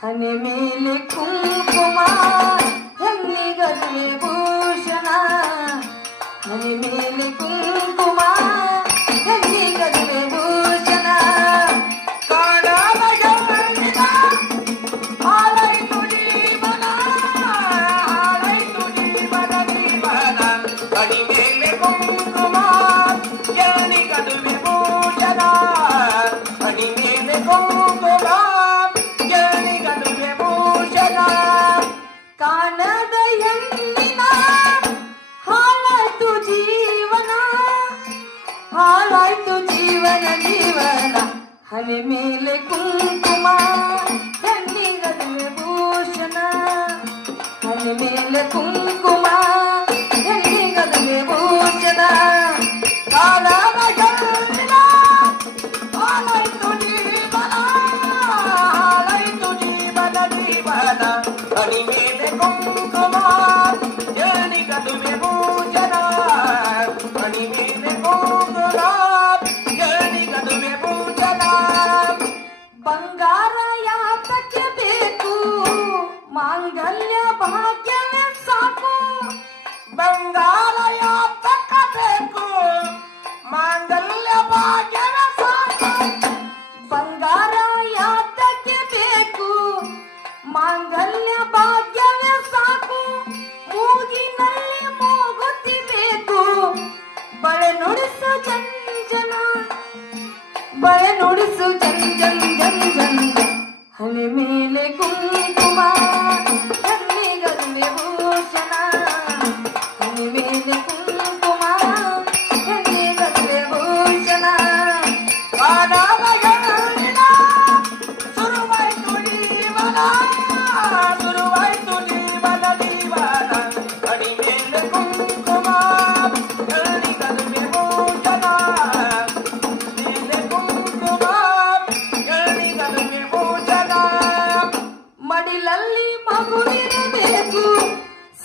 Hanemilik ಹಲೆ ಮೇಲೆ ಕುಂಕುಮ ಕಣ್ಣಿನ ಭೂಷಣ. ಹಲೆ ಮೇಲೆ ಕುಂಕುಮ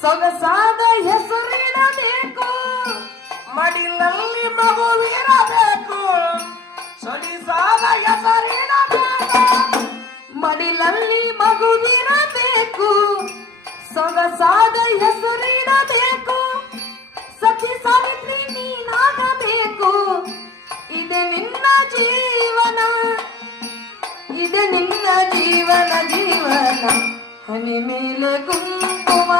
ಸೊಗಸಾದ ಹೆಸರಿರಬೇಕು. ಮಡಿಲಲ್ಲಿ ಮಗುವಿರಬೇಕು ಸೊಗಸಾದ ಹೆಸರಿರಬೇಕು. ಮಡಿಲಲ್ಲಿ ಮಗುವಿರಬೇಕು ಸೊಗಸಾದ ಹೆಸರಿರಬೇಕು. ಸತಿ ಸಾವಿತ್ರಿ ನೀನಾಗಬೇಕು. ಇದೆ ನಿನ್ನ ಜೀವನ. ಇದೆ ನಿನ್ನ ಜೀವನ ಜೀವನ. ಹನಿ ಮೇಲೆ ಕುಂಕುಮ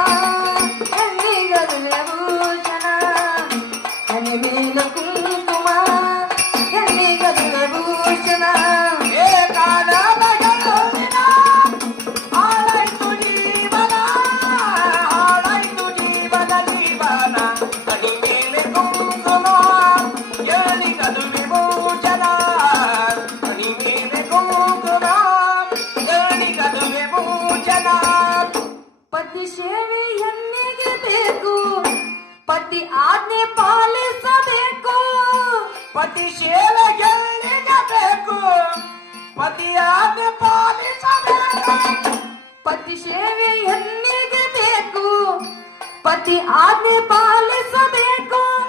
ಆಜ್ಞೆ ಪಾಲಿಸಬೇಕು. ಪತಿ ಶೇಲ ಗೆಲ್ಲಿಗಬೇಕು ಪತಿ ಆಜ್ಞೆ ಪಾಲಿಸಬೇಕು. ಪತಿ ಸೇವೆ ಎಲ್ಲಿಗೆ ಬೇಕು? ಪತಿ ಆಜ್ಞೆ ಪಾಲಿಸಬೇಕು.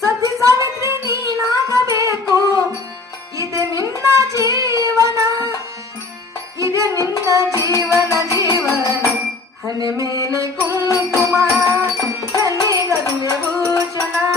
ಸತಿ ಸಾವಿತ್ರಿ ನೀನಾಗಬೇಕು. ಇದು ನಿನ್ನ ಜೀವನ. ಇದು ನಿನ್ನ ಜೀವನ ಜೀವನ. ಹಣೆ ಮೇಲೆ ಕುಂಕುಮ. tchau.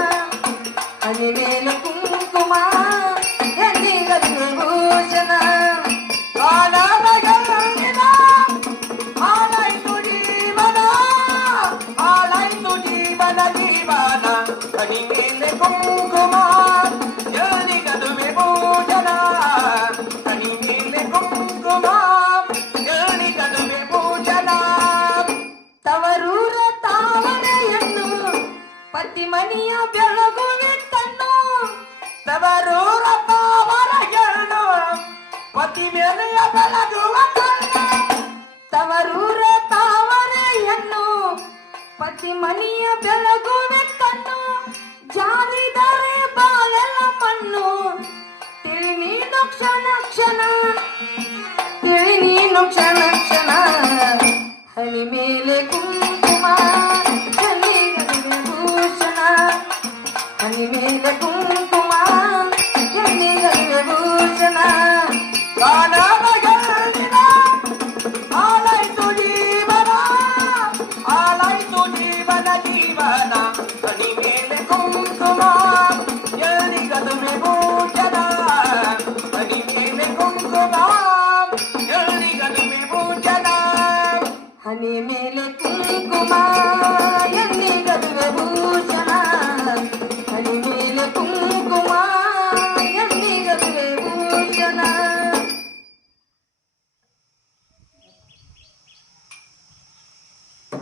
ಮತಿ ಮೇಲೆಯ ಬೆಳಗುವ ತವರೂರ ತಾವರ ಹೆಣ್ಣು. ಪತಿ ಮನೆಯ ಬೆಳಗುವೆ ಕಣ್ಣು ಜಾರಿದರೆ ಬಾಳೆಲ್ಲ ಮಣ್ಣು. ತಿಳಿ ನೀನು ಕ್ಷಣ ಕ್ಷಣ. ತಿಳಿ ನೀನು ಕ್ಷಣ